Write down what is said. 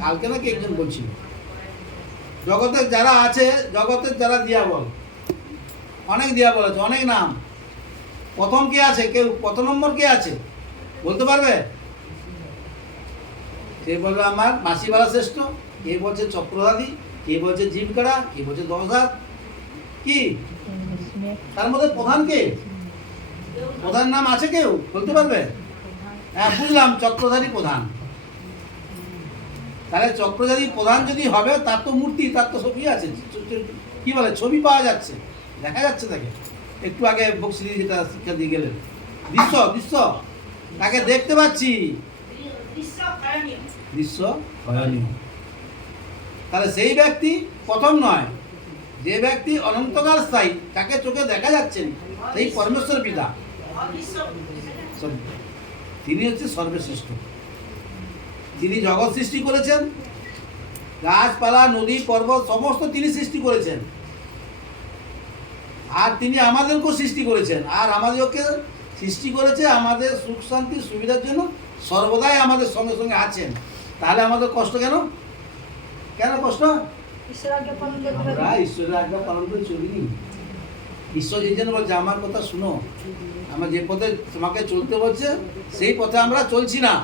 কালকে নাকি একজন বলছিল জগতের যারা আছে, জগতের যারা দিয়া বল, অনেক দিয়া বল আছে, অনেক নাম। প্রথম কে আছে? কেউ কত নম্বর কে আছে বলতে পারবে? কে বলবে আমার মাসিবালা শ্রেষ্ঠ, কে বলছে চক্রধারী, কে বলছে জীবকাড়া, কে বলছে 10,000। কি তার মধ্যে প্রধান কে? প্রধান নাম আছে কেউ বলতে পারবে? হ্যাঁ বুঝলাম, চক্রধারী প্রধান। তাহলে চক্রধারী প্রধান যদি হবে, তার তো মূর্তি, তার তো ছবি আছে, কি বলে ছবি পাওয়া যাচ্ছে, দেখা যাচ্ছে তাকে। একটু আগে বক্সি যেটা শিক্ষা দিয়ে গেলেন, দৃশ্য দৃশ্য তাকে দেখতে পাচ্ছি, দৃশ্য ভয়নীয়। তাহলে সেই ব্যক্তি প্রথম নয়, যে ব্যক্তি অনন্তকাল স্থায়ী, তাকে চোখে দেখা যাচ্ছেন, সেই পরমেশ্বর পিতা, তিনি হচ্ছে সর্বশ্রেষ্ঠ। তিনি জগৎ সৃষ্টি করেছেন, গাছপালা নদী পর্বত সমস্ত তিনি সৃষ্টি করেছেন, আর তিনি আমাদেরকেও সৃষ্টি করেছেন, আর আমাদেরকে সৃষ্টি করেছে আমাদের সুখ শান্তির সুবিধার জন্য, সর্বদাই আমাদের সঙ্গে সঙ্গে আছেন। তাহলে আমাদের কষ্ট কেন? কেন কষ্ট? আমরা ঈশ্বরের আজ্ঞা পালন করে চলিনি। ঈশ্বর এই জন্য বলছে আমার কথা শুনো, আমার যে পথে তোমাকে চলতে বলছে সেই পথে আমরা চলছি না।